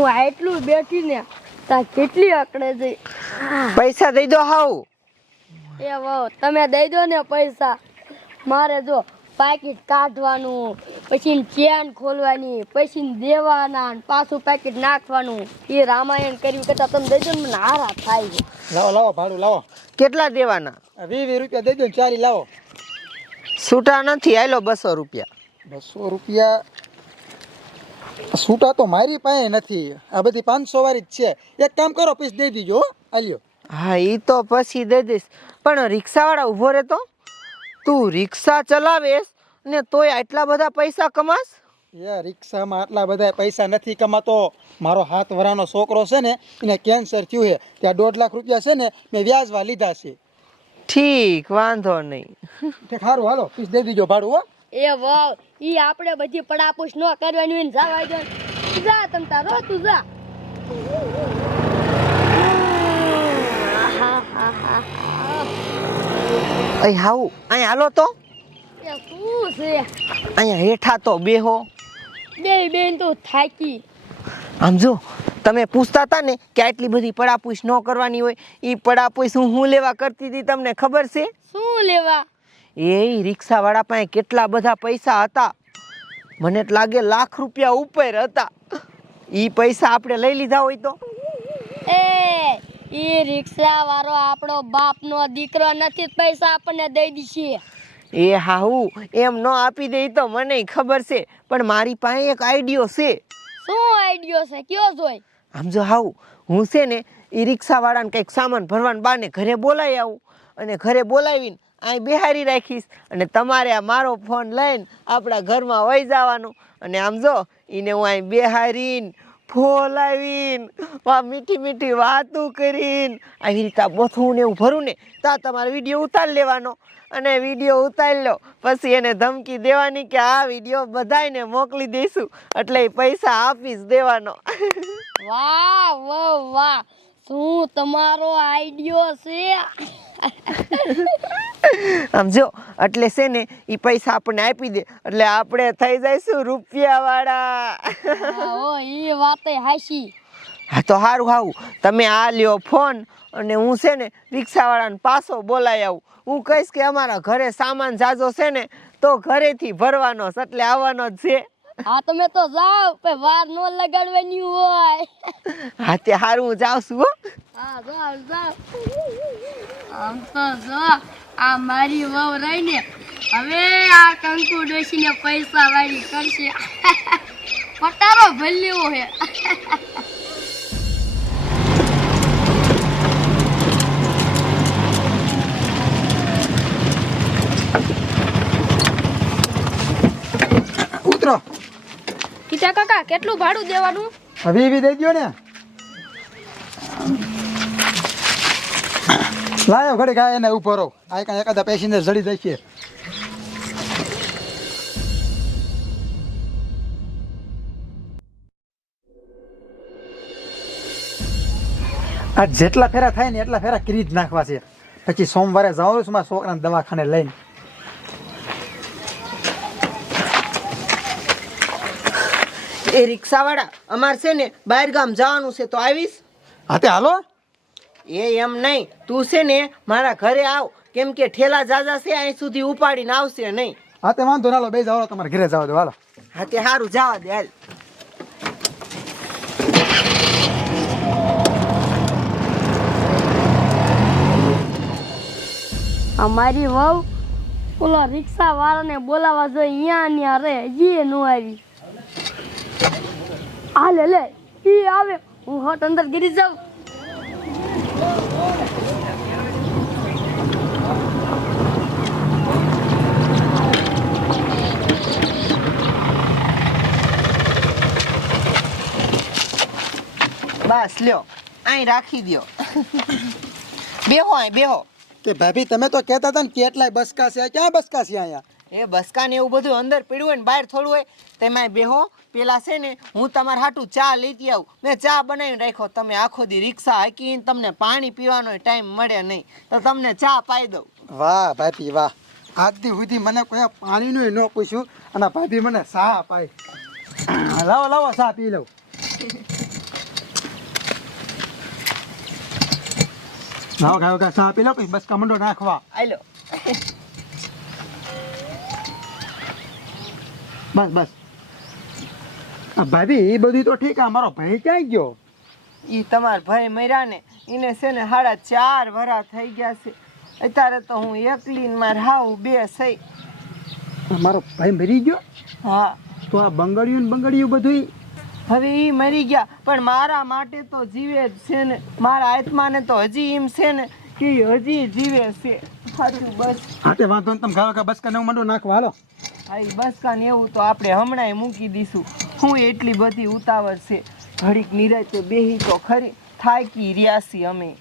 હું આટલું બેઠી ને તા કેટલી અકડે જઈ. પૈસા દઈ દો હાવ. એ વાવ તમે દઈ દો ને પૈસા. મારે જો પાકીટ કાઢવાનું, પછી ચેન ખોલવાની, પછી દેવાના, પાછું પાકીટ નાખવાનું. એ રામાયણ કર્યું કરતા તમે દઈ દો ને મને હારા થાય છે. લાવો લાવો ભાડું લાવો. કેટલા દેવાના? 20 રૂપિયા દઈ દો ને ચાલી લાવો. છૂટા નથી, આલો 200 રૂપિયા. 200 રૂપિયા છૂટા તો મારી પાસે નથી. આ બધી 500 વાળી જ છે. એક કામ કરો, પૈસા દઈ દીજો હો. આલ્યો. હા એ તો પછી દઈ દઈશ, પણ રિક્ષાવાળા ઊભો રહે તો. તું રિક્ષા ચલાવેશ ને તોય આટલા બધા પૈસા કમાસ? યાર રિક્ષામાં આટલા બધા પૈસા નથી કમાતો. મારો 7 વર્ષનો છોકરો છે ને, એને કેન્સર થયું છે. ત્યાં 1.5 લાખ રૂપિયા છે ને, મેં વ્યાજવા લીધા છે. ઠીક, વાંધો નહીં. તે સારું હાલો, પૈસા દઈ દીજો ભાડું હો. એ વાવ ઈ આપણે બધી પડાપૂછ ન કરવાની હોય ને જવા દો. જા તમ તારો તું જા. અહીં હાવું, અહીં હાલો તો. એ શું છે? અહીંયા હેઠા તો બેહો. બેન તો થાકી. આમ જો, તમે પૂછતા હતા ને કે આટલી બધી પડાપૂછ ન કરવાની હોય, એ પડાપૂછ હું લેવા કરતી હતી તમને ખબર છે? શું લેવા? એ રિક્ષાવાળા પાસે કેટલા બધા પૈસા હતા. મને તો લાગે લાખ રૂપિયા ઉપર હતા. એ પૈસા આપણે લઈ લીધા હોય તો. એ રિક્ષા વાળો આપણો બાપનો દીકરો નથી, પૈસા આપણને દઈ દીશે. એ હાહુ એમ ન આપી દે તો મને ખબર છે, પણ મારી પાસે એક આઈડિયો છે. શું આઈડિયો છે? કયો જોઈ. આમ જો હાઉ, હું છે ને એ રિક્ષાવાળાને કંઈક સામાન ભરવાનું બાને ઘરે બોલાવી આવું, અને ઘરે બોલાવીને અહીં બેહારી રાખીશ, અને તમારે આ મારો ફોન લઈને આપણા ઘરમાં વહી જવાનું. અને આમ જો એને હું અહીં બેહારીને ફોલાવીને મીઠી મીઠી વાતું કરીને આવી રીતે બોથું ને એવું ભરું ને તા તમારે વિડીયો ઉતારી લેવાનો. અને વિડીયો ઉતારી લો પછી એને ધમકી દેવાની કે આ વિડીયો બધાને મોકલી દઈશું, એટલે એ પૈસા આપી જ દેવાનો. વાહ વાહ વાહ, શું તમારો આઈડિયો છે. આમ જો એટલે છે ને એ પૈસા આપણને આપી દે એટલે આપણે થઈ જઈશું રૂપિયા વાળા. એ વાત હાશી. હા તો સારું હાવું, તમે આ લ્યો ફોન, અને હું છે ને રિક્ષાવાળાને પાછો બોલાવી આવું. હું કહીશ કે અમારા ઘરે સામાન જાજો છે ને તો ઘરેથી ભરવાનો છે, એટલે આવવાનો જ છે. હા તમે તો જાઓ, પણ વાર ન લગાડવાની હોય. હા તે સારું, હું જાઉં છું હો. હા જાઓ જાઓ. આમ તો જો આ મારી વહુ રહી ને, હવે આ કંકુ ડોશીને પૈસા વાળી કરશે. પટારો ભલ્યો હે. ઉતરો. કીટા કાકા કેટલું ભાડું દેવાનું? 20 દઈ દો ને. લાયો ઘડી ગાય એને ઉભો રહો. આ કાંઈ એકાદા પેસેન્જર જડી જશે. આ જેટલા ફેરા થાય ને એટલા ફેરા કરી જ નાખવા છે. પછી સોમવારે જાઉં છું મારા છોકરાને દવાખાને લઈને. એ રિક્ષાવાળા, અમારે છે ને બહાર ગામ જવાનું છે તો આવીશ? હા તે હાલો. એમ નહીં, તું છે ને મારા ઘરે આવ, કેમ કે ઠેલા જાજા છે અહીં સુધી ઉપાડીને આવશે નહીં. હા તે વાંધો ના લો, બે જાઓ તમારે ઘરે જવા દો હાલો. હા તે સારું, જવા દે હાલ. અમારી વહુ ઓલા રિક્ષા વાળાને બોલાવા જોઈએ, અહીંયા રે હજી ન આવી. હાલે લે ઈ આવે, હું હટ અંદર ગીરી જાઉં. બસ લ્યો, અહીં રાખી દ્યો. બેહો અહીં બેહો. તે ભાભી તમે તો કહેતા હતા ને કેટલાય બસકા છે, ક્યાં બસકા છે અહીંયા? એ બસકા ને એવું બધું અંદર પડ્યું હોય ને બહાર થોડું હોય, તેમાં બેહો. પેલા છે ને હું તમારા હાટું ચા લેતી આવું, મેં ચા બનાવીને રાખ્યો. તમે આખો દી રિક્ષા હાકીને તમને પાણી પીવાનો ટાઈમ મળે નહીં, તો તમને ચા પાઈ દઉં. વાહ ભાભી વાહ, આજ દી સુધી મને કોઈ પાણીનું ન પૂછ્યું અને ભાભી મને ચા પાઈ. લાવો લાવો ચા પી લઉં. લાવો ખાયો કા ચા પી લો પછી બસ કમંડો નાખવા. આલો બસ બસ. આ ભાભી એ બધી તો ઠીક, આ મારો ભાઈ ક્યાં ગયો? ઈ તમાર ભાઈ મર્યા ને એને છે ને 4.5 વર્ષ થઈ ગયા છે. અત્યારે તો હું એકલી ને માર હાવ બે સહી. આ મારો ભાઈ મરી ગયો? હા તો આ બંગડિયું બધું હવે ઈ મરી ગયા પણ મારા માટે તો જીવે જ છે ને. મારા આત્માને તો હજી એમ છે ને કે ઈ હજી જીવે છે. સાચું બસ. હાથે વાંધો ને તમે ખાવા કા બસ નવું મંડો નાખવા હાલો. હા ઈ બસ કાન એવું તો આપણે હમણાં મૂકી દઈશું. હું એટલી બધી ઉતાવળ છે. ઘડીક નિરાતે બેહી તો ખરી, થાકી રહ્યા છીએ અમે.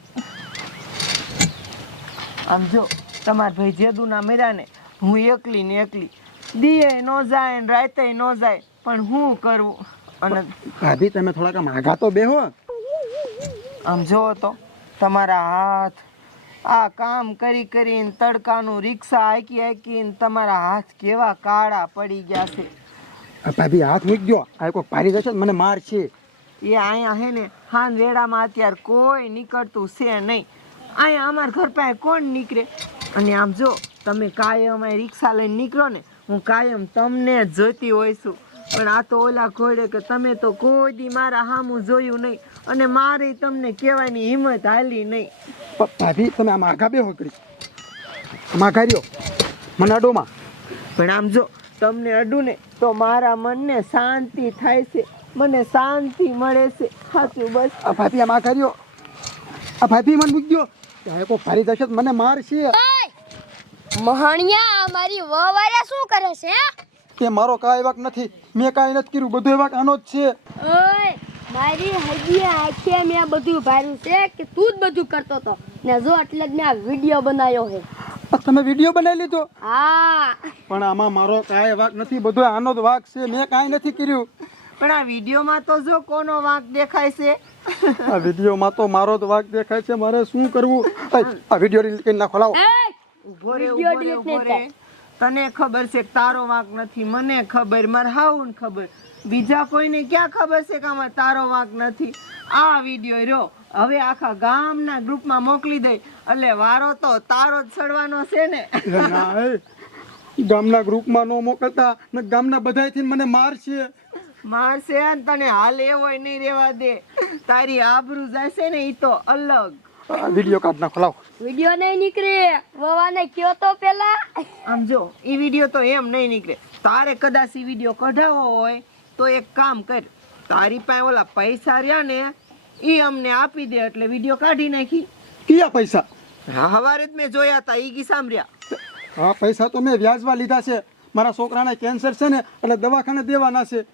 આમ જો તમારા ભાઈ જેદુના મર્યા ને હું એકલી ને એકલી, દીએ ન જાય ને રાતે ન જાય પણ હું કરવું. અને ભાભી તમે થોડાક આમ આઘા તો બેહો. આમ જુઓ તો તમારા હાથ આ કામ કરી કરીને તડકાનું રિક્ષા હાંકીને તમારા હાથ કેવા કાળા પડી ગયા છે. આ ભાભી હાથ મૂકી ગયો, આ કોઈ પારી જશે મને માર છે. એ અહીંયા હે ને હાન વેડામાં અત્યારે કોઈ નીકળતું છે નહીં. અહીંયા અમારા ઘર પાસે કોણ નીકળે? અને આમ જો તમે કાયમ અહીં રિક્ષા લઈને નીકળો ને હું કાયમ તમને જ જોતી હોય છું. પણ આ તો ઓલા ઘોડે કે તમે તો કોઈ દી મારા હામું જોયું નહીં અને મારે તમને કહેવાની હિંમત હાલી નહીં. ભાભી તમે આમ આઘા બેહો કરી, આમ આઘા રહ્યો મને અડોમાં. પણ આમ જો તમને અડું ને તો મારા મનને શાંતિ થાય છે, મને શાંતિ મળે છે. સાચું બસ. આ ભાભી આમ આઘા રહ્યો. આ ભાભી મને મૂકી ગયો, આ કોઈ પારી જશે તો મને માર છે. મહાણિયા મારી વવારે શું કરે છે? કે મારો કાંઈ વાક નથી, મેં કાંઈ નથી કર્યું, બધું વાક આનો જ છે. ઓય મારી હજી આંખે મેં બધું ભાર્યું છે કે તું જ બધું કરતો હતો ને જો એટલે જ મેં આ વિડીયો બનાવ્યો છે. તમે વિડીયો બનાવી લીધો? હા પણ આમાં મારો કાંઈ વાક નથી, બધું આનો જ વાક છે, મેં કાંઈ નથી કર્યું. પણ આ વિડીયોમાં તો જો કોનો વાંક દેખાય છે. આ વિડીયોમાં તો મારો જ વાક દેખાય છે, મારે શું કરવું? આ વિડીયો ડિલીટ કરી નાખો, લાવો. ઉભો રે, વિડીયો ઉભો રે, delete ઉભો નહીં રે. તને ખબર છે કે તારો વાંક નથી, મને ખબર, મારા હાઉને ખબર, બીજા કોઈને ક્યાં ખબર છે કે આમાં તારો વાંક નથી. આ વિડીયો રહ્યો હવે આખા ગામના ગ્રુપમાં મોકલી દઈ એટલે વારો તો તારો જ ચડવાનો છે ને. ના, ગામના ગ્રુપમાં ન મોકલતા ને ગામના બધાયથી મને મારશે. મારશે ને તને હાલ એવો નહીં રેવા દે. તારી આબરૂ જશે ને ઈ તો અલગ. વિડીયો કાઢ નાખો, લાવો. વિડીયો નહીં નીકળે, વવાને કયો તો પેલા. આમ જો ઈ વિડીયો તો એમ નહીં નીકળે. તારે કદાચ ઈ વિડીયો કઢાવવો હોય તો એક કામ કર, તારી પાસે ઓલા પૈસા રહ્યા ને ઈ અમને આપી દે એટલે વિડીયો કાઢી નાખી. કયા પૈસા? હા હવારે જ મેં જોયા હતા, ઈ કિસામ રહ્યા. હા પૈસા તો મેં વ્યાજમાં લીધા છે, મારા છોકરાને કેન્સર છે ને એટલે દવાખાને દેવાના છે.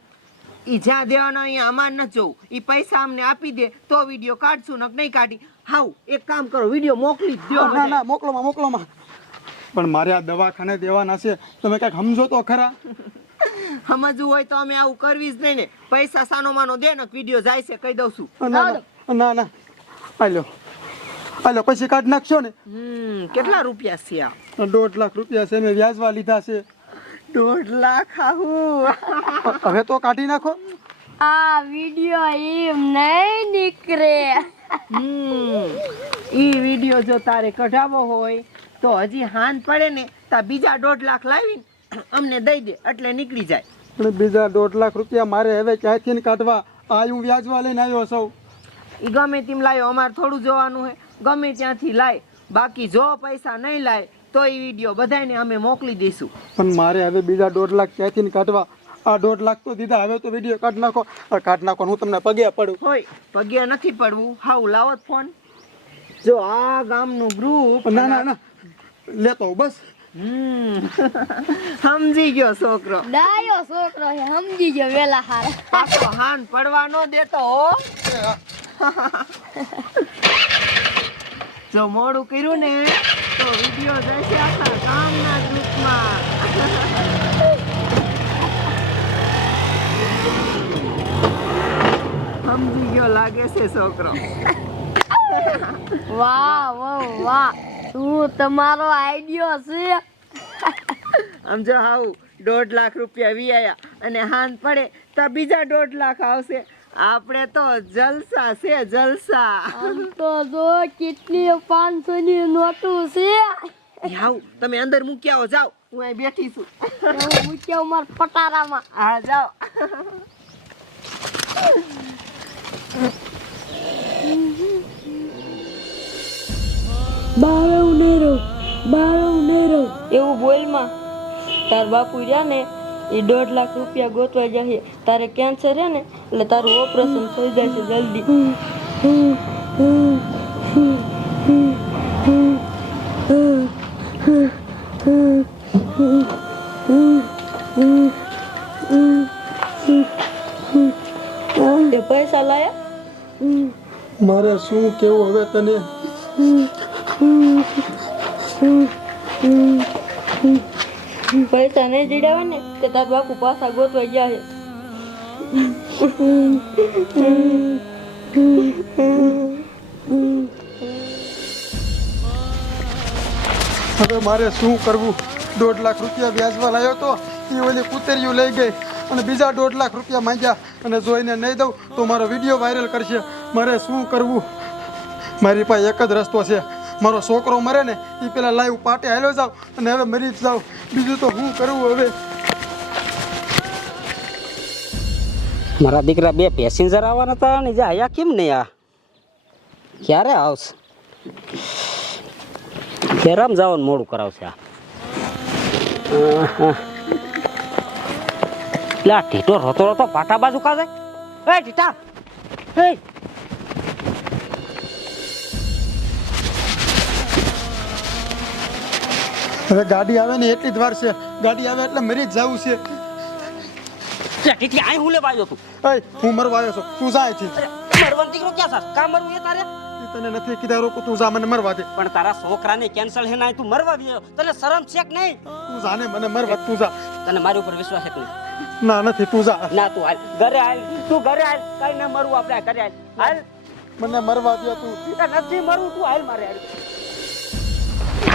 ઈ જ્યાં દેવાનો અહીંયા અમાર ન જોવું, ઈ પૈસા અમને આપી દે તો વિડીયો કાઢશું, નક નહીં કાઢી. હાઉ એક કામ કરો, વિડીયો મોકલી જ દ્યો. ના ના, મોકલોમાં. પણ મારે આ દવાખાને દેવાના છે, તમે કઈક સમજો તો ખરા. સમજવું હોય તો અમે આવું કરવી જ નહીં ને. પૈસા સાનો માનો દે ને વિડીયો જાય છે કહી દઉં છું. ના હાલો પછી કાઢ નાખશો ને. કેટલા રૂપિયા છે આ? 1.5 લાખ રૂપિયા છે, મેં વ્યાજવા લીધા છે. 1.5 લાખ આવું? હવે તો કાઢી નાખો. આ વિડીયો એમ નહીં નીકળે. ઈ વિડીયો જો તારે કઢાવવો હોય તો હજી હાન પડે ને તા બીજા 1.5 લાખ લાવીને અમને દઈ દે એટલે નીકળી જાય. પણ બીજા 1.5 લાખ રૂપિયા મારે હવે ક્યાંથી કાઢવા? આ હું વ્યાજવા લઈને આવ્યો સૌ. ઈ ગમે તેમ લાયો, અમારે થોડું જોવાનું હે, ગમે ત્યાંથી લાય. બાકી જો પૈસા નહીં લાય તો ઈ વિડીયો બધાને અમે મોકલી દઈશું. પણ મારે હવે બીજા 1.5 લાખ ક્યાંથી કાઢવા? આ 1.5 લાખ તો દીધા, હવે તો વિડીયો કાઢ નાખો. કાઢ નાખો, હું તમને પગે પડું. હોય પગે નથી પડવું, હાઉ લાવો ફોન. જો આ ગામનું ગ્રુપ. ના લેતો હું બસ. સમજી ગયો છોકરો, ડાયો છોકરો છે, સમજી ગયો વેલા હારા. પાછો હાન પડવા ન દેતો હો. જો મોડું કર્યું ને તો વિડીયો જશે આખા ગામના ગ્રુપમાં. સમજી ગયો લાગે છે છોકરો. વાહ શું તમારો આઈડિયો છે? આમ જો હાઉ 1.5 લાખ રૂપિયા વિયાયા અને હાન પડે તો બીજા 1.5 લાખ આવશે આપણે તો જલસા છે જલસા. આમ તો જો કેટલી 500 ની નોટું છે. આવ તમે અંદર મૂકી આવો જાઓ હું અહીં બેઠી છું. હું મૂક્યો માર પટારામાં. હા જાઓ. એવું બોલમાં તાર બાપુ રહ્યા ને એ 1.5 લાખ રૂપિયા ગોતવા જશે. તારે કેન્સર હે ને એટલે તારું ઓપરેશન થઈ જશે જલ્દી. તે પૈસા લાયા? મારે શું કેવું હવે તને? પૈસા નહીં જડાવે ને કે તાર બાપુ પાછા ગોતવા ગયા છે. હવે મારે શું કરવું? 1.5 લાખ રૂપિયા વ્યાજમાં લાવ્યો તો એ ઓલી કૂતરીયું લઈ ગઈ અને બીજા 1.5 લાખ રૂપિયા માંગ્યા અને જોઈને નહીં દઉં તો મારો વિડીયો વાયરલ કરશે. મારે શું કરવું? મારી પાસે એક જ રસ્તો છે. મારો છોકરો મરે ને એ પેલા લાઈવ પાટે હાલ્યો જાવ અને હવે મરી જ જાવ. બીજું તો શું કરવું હવે? મારા દીકરા 2 પેસેન્જર આવવાના હતા ને જા આયા કેમ નહીં? આ ક્યારે આવશે? ખેરામ જવાનું મોડું કરાવશે. લા ટીટો રોતો રોતો પાટા બાજુ કા જાય? એ ટીટા, એ હવે ગાડી આવે ને એટલી જ વાર છે. ગાડી આવે એટલે મરી જ જવું છે. ટીટી આય હું લેવા આવ્યો તું? એ હું મરવા આવ્યો છું, તું જા અહીંથી. મરવાનું દીકરો ક્યાં સર? કા મરવું એ તારે? ઈ તને નથી કીધા રોકું, તું જા, મને મરવા દે. પણ તારા છોકરાને કેન્સલ હે ના તું મરવા દે. તને શરમ છે કે નહીં? તું જા ને, મને મરવા, તું જા. તને મારી ઉપર વિશ્વાસ છે કે નહીં? ના નથી, તું જા. ના તું હાલ ઘરે હાલ. તું ઘરે હાલ. કઈ ના મરવું આપણે ઘરે હાલ. હાલ મને મરવા દે તું. નથી મરવું તું હાલ મારે હાલ.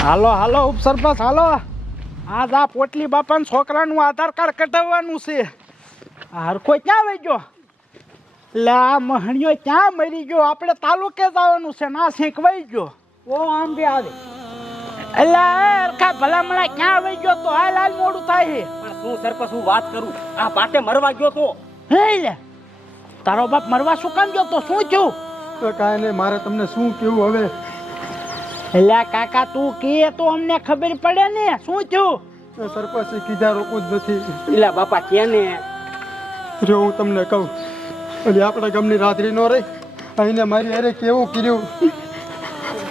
હાલો હાલો ઉપસરપંચ હાલો. આજ આ પોટલી બાપાના છોકરાનું આધાર કાર્ડ કઢાવવાનું છે. હરખો ક્યાં વહી ગયો? એટલે આ મહણીઓ ક્યાં મરી ગયો? આપણે તાલુકે જવાનું છે ના શેક વહી ગયો. ઓ આમ બી આવે એટલે હરખા ભલામણા ક્યાં વહી ગયો? તો હાલ હાલ મોડું થાય છે. પણ શું સરપંચ હું વાત કરું? આ પાટે મરવા ગયો તો. હે લે તારો બાપ મરવા શું કામ ગયો તો? શું થયું? તો કાંઈ નહીં, મારે તમને શું કેવું હવે? એટલે કાકા તું કે તો અમને ખબર પડે ને શું થયું? સરપંચે કીધા રોકું જ નથી. એલા બાપા કે ને જો હું તમને કહું, એટલે આપણા ગામની રાત્રિ નો રહી અહીંને મારી અરે કેવું કર્યું.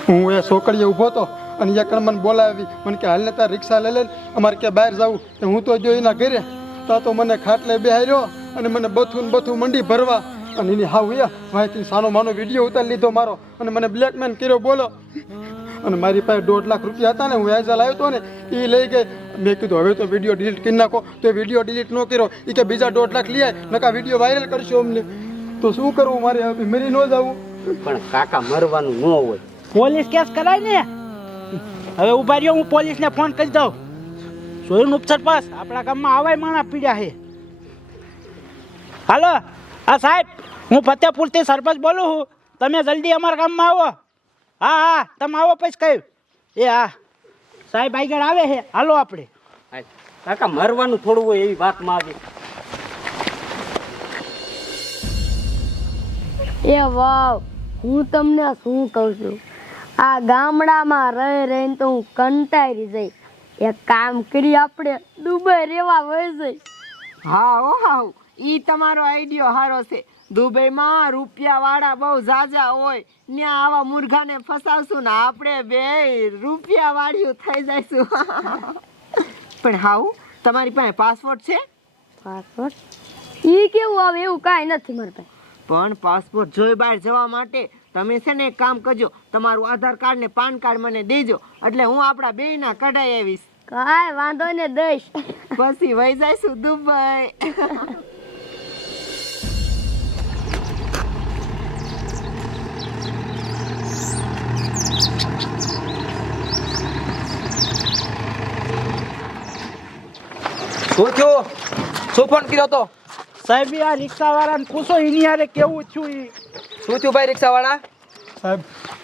હું એ છોકરીએ ઊભો હતો અને એક મને બોલાવી, મને કે હાલને તાર રિક્ષા લઈ લઈને અમારે ક્યાં બહાર જવું. તો હું તો જો એના ઘરે તો મને ખાટલે બેહાર્યો અને મને બથું ને બથું મંડી ભરવા. અને એની હાવ વાંચી સાનો માનો વિડીયો ઉતારી લીધો મારો અને મને બ્લેકમેલ કર્યો બોલો. અને મારી પાસે 1.5 લાખ રૂપિયા હતા ને, હું વ્યાજ લાવ્યો હતો ને એ લઈ ગઈ. મેં કીધું હવે તો વિડીયો ડિલીટ કરી નાખો, તો વિડીયો ડિલીટ ન કર્યો. એ કે બીજા 1.5 લાખ લઈ આય, નકા વિડીયો વાયરલ કરશો અમને. તો શું કરવું મારે? હવે મરી ન જવું. પણ કાકા મરવાનું ન હોય. પોલીસ કેસ કરાય ને. હવે ઉભા રહ્યો, હું પોલીસને ફોન કરી દઉં. જોયું ઉપસરપંચ આપણા ગામમાં આવાય માણા પીડ્યા છે. હાલો હા સાહેબ, હું ફતેપુરથી સરપંચ બોલું છું. તમે જલ્દી અમારા ગામમાં આવો. હા હા તમે આવો પછી કહ્યું. એ હા સાહેબ આગળ આવે છે, હાલો આપણે. હાલ. કાકા મરવાનું થોડું હોય એવી વાતમાં આવી. એ વાવ, હું તમને શું કહું છું, આ ગામડામાં રહી રહીને તો હું કંટાળી જઈ. એક કામ કરી આપણે દુબઈ રેવા વહી જઈ. હા ઓ હાઉ, ઈ તમારો આઈડિયો સારો છે. દુબઈમાં રૂપિયા વાળા બહુ ઝાઝા હોય, ત્યાં આવા મુર્ગાને ફસાવશું ને આપણે બે રૂપિયા વાળીઓ થઈ જઈશું. પણ હાઉ, તમારી પાસે પાસપોર્ટ છે? પાસપોર્ટ ઈ કેવું આવે? એવું કાંઈ નથી મારી પાસે. પણ પાસપોર્ટ જોઈ બહાર જવા માટે તમે છે ને એક કામ કરજો, તમારું આધાર કાર્ડ ને પાન કાર્ડ મને દેજો, એટલે હું આપણા બેયના કઢાઈ આવીશ. કાંઈ વાંધો ને દઈશ. પછી વહી જઈશું દુબઈ. શું થયું? શું ફોન કર્યો તો? સાહેબ આ રિક્ષાવાળાને પૂછો એની હારે કેવું થયું ઈ. શું થયું ભાઈ રિક્ષાવાળા? સાહેબ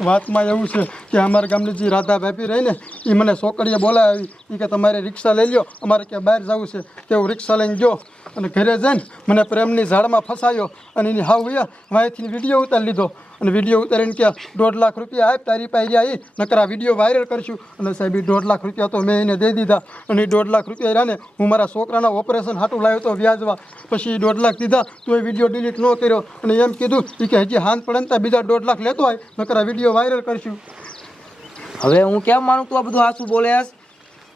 વાતમાં એવું છે કે અમારા ગામની જે રાધા ભાભી રહી ને એ મને સોકડીએ બોલાવી એ કે તમારે રિક્ષા લઈ લ્યો, અમારે ક્યાં બહાર જવું છે. કે હું રિક્ષા લઈને ગયો અને ઘરે જઈને મને પ્રેમની ઝાડમાં ફસાયો અને એની હાવ વાંયથી વિડીયો ઉતારી લીધો અને વિડીયો ઉતારીને કે 1.5 લાખ રૂપિયા આપ તારી પાસે આવી નકરા વિડીયો વાયરલ કરશું. અને સાહેબ એ 1.5 લાખ રૂપિયા તો મેં એને દઈ દીધા અને એ 1.5 લાખ રૂપિયા રહ્યા ને હું મારા છોકરાના ઓપરેશન હાટું લાવ્યો તો વ્યાજવા. પછી 1.5 લાખ દીધા તો એ વિડીયો ડિલીટ ન કર્યો અને એમ કીધું એ કે હજી હાથ પડે ને ત્યાં બીજા 1.5 લાખ લેતો હોય નકરા વિડીયો વાયરલ કરશું. હવે હું કેમ માનું તું આ બધું હાસું બોલે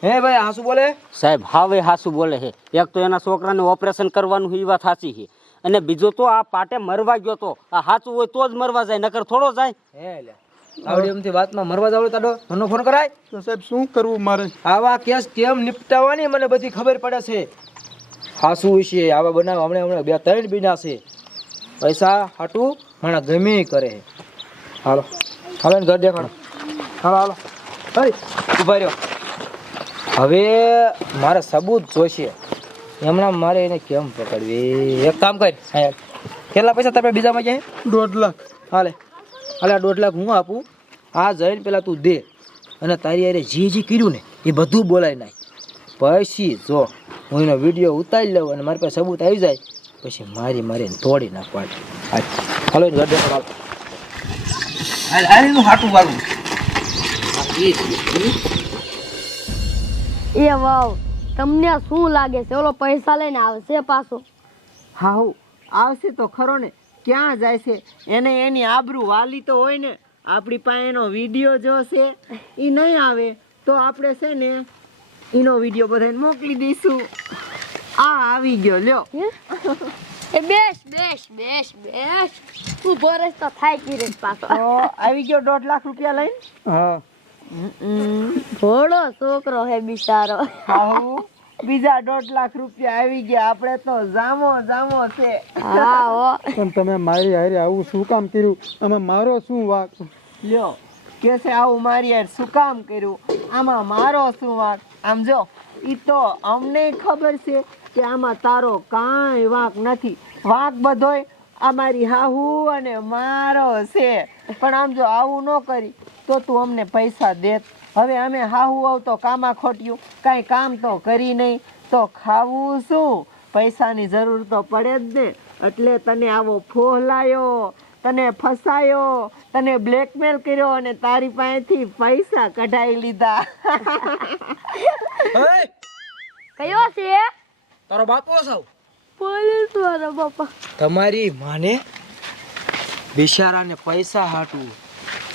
હે ભાઈ? હાસું બોલે? સાહેબ હાવે હાસુ બોલે છે. એક તો એના છોકરાને ઓપરેશન કરવાનું એ વાત સાચી છે, અને બીજો તો આ પાટે મરવા ગયો તો. આ સાચું હોય તો જ મરવા જાય, નકર થોડો જાય. હે લે આવડી એમથી વાતમાં મરવા જાવ તાડો મને ફોન કરાય. તો સાહેબ શું કરવું મારે? આવા કેસ કેમ નિપટાવવાની મને બધી ખબર પડે છે. હાસું વિશે આવા બનાવ હમણાં 2-3 બીના છે. પૈસા હાટું મને ગમે ઈ કરે. હાલો હાલો એને ઘર દેખાડો. હાલો હાલો હઈ ઉભા રહ્યો. હવે મારે સબૂત જોઈશે. હમણાં મારે એને કેમ પકડવી? એક કામ કર, કેટલા પૈસા તમે બીજામાં જાય? 1.5 લાખ. હાલે હાલે 1.5 લાખ હું આપું. આ જઈને પેલા તું દે અને તારી યારે જે કર્યું ને એ બધું બોલાય નાખ. પછી જો હું એનો વિડીયો ઉતારી લઉં અને મારી પાસે સબૂત આવી જાય પછી મારીને તોડી નાખવાની. હાલો એને ઘર દેખાડો. હાલ હાલ એનું હાટું વાળું. એ વાવ, તમને શું લાગે છે ઓલો પૈસા લઈને આવશે પાછો? હા હું આવશે તો ખરો ને. ક્યાં જાય છે? એને એની આબરૂ વાલી તો હોય ને. આપણી પાસે એનો વિડીયો જોશે, એ નહીં આવે તો આપણે છે ને એનો વિડીયો બધાને મોકલી દઈશું. આ આવી ગયો લ્યો. એ બેસ ઊભો રહીશ તો થાય કી રે પાછો. તો આવી ગયો 1.5 લાખ રૂપિયા લઈને. હા ભોળો છોકરો હે બિચારો. હાઉ બીજા 1.5 લાખ રૂપિયા આવી ગયા. આપણે તો જામો છે. હા હો. પણ તમે મારી હારે આવું શું કામ કર્યું? આમાં મારો શું વાંક? લ્યો કે છે આવું મારી યાર શું કામ કર્યું? આમાં મારો શું વાંક? આમ જો ઈ તો અમને ખબર છે કે આમાં તારો કાંઈ વાંક નથી. વાંક બધોય અમારી હાહુ અને મારો છે. પણ આમ જો આવું ન કરી તો તું અમને પૈસા દેત. હવે અમે હાહુ આવ તો કામા ખોટ્યું કાંઈ કામ તો કરી નહીં તો ખાવું શું? પૈસાની જરૂર તો પડે જ ને. એટલે તને આવો ફોહલાયો, તને ફસાયો, તને બ્લેકમેલ કર્યો અને તારી પાસેથી પૈસા કઢાઈ લીધા. કયો છે? તારો બાપો સાવ પોલીસ વાળા બાપા. તમારી માને બિચારાને પૈસા હાટું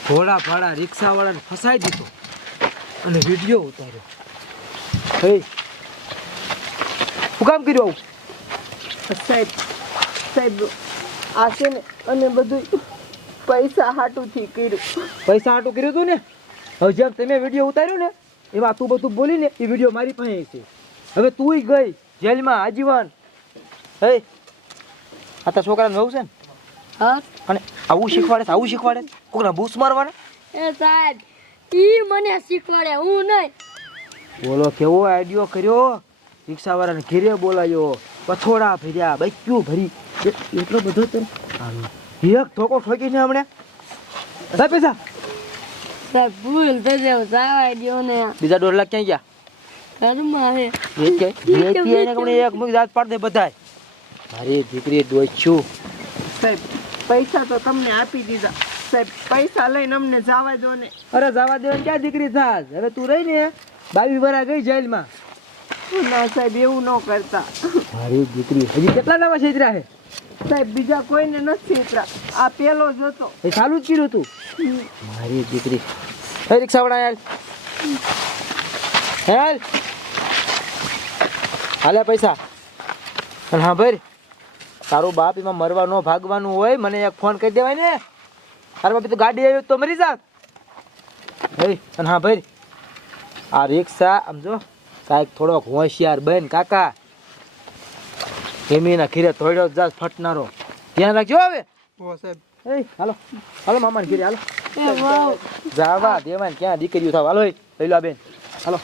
ઘોડા ભાડા રિક્ષાવાળાને ફસાઈ દીધો અને વિડીયો ઉતાર્યો. હે શું કામ કર્યું આવું? સાહેબ આ છે ને અને બધું પૈસા હાટુથી કર્યું. પૈસા હાટું કર્યું હતું ને? હવે જેમ તમે વિડીયો ઉતાર્યો ને એમાં તું બધું બોલીને એ વિડીયો મારી પાસે છે. હવે તુંય ગઈ જેલમાં આજીવન. હે આ તારા છોકરાને વહુ છે ને? હા. અને આવું શીખવાડે કોકના બૂસ મારવાના? એ સાહેબ ઈ મને શીખવાડે, હું નહીં. બોલો કેવો આઈડિયો કર્યો. રિક્ષાવાળાને ઘેરે બોલાયો, પથોડા ભર્યા, બૈક્યું ભરી એટલો બધો તો એક ધોકો ઠોકીને હમણાં બધા પૈસા. સાહેબ ભૂલ થઈ જાય, જવા દ્યો ને. બીજા 1.5 લાખ ક્યાં ગયા? ઘરમાં હે. એક મુખ દાંત પાડ દે બધાય. મારી દીકરી દોચ્યું. સાહેબ પૈસા તો તમને આપી દીધા. સાહેબ પૈસા લઈને અમને જવા દો ને. અરે જવા દે ક્યાં દીકરી થાસ? હવે તું રહી ને 22 વર્ષ ગઈ જેલમાં. ના સાહેબ એવું ન કરતા. મારી દીકરી હજી કેટલા નવા છેતરા છે? સાહેબ બીજા કોઈને નથી છેતરા, આ પેલો જ હતો. એ ચાલુ જ કર્યું તું. મારી દીકરી એ રિક્ષાવાળા યાર હાલે પૈસા. અને હા ભાઈ તારું બાપ એમાં મરવાનું ભાગવાનું હોય મને એક ફોન કરી દેવાય ને. તારા બાપી તો ગાડી આવી તો મરી જા. અને હા ભાઈ આ રિક્ષા આમ જો કાંઈક થોડોક હોશિયાર બન કાકા. એમીના ખીરે થોડો જ ફટનારો ધ્યાન રાખજો. હવે ઓ સાહેબ હાલો હાલો મામાને ઘીરે હાલો. એ વાવ. જાવા દેવાન ક્યાં દીકરીઓ થાવ. હાલો લઈ લો આ બેન હાલો.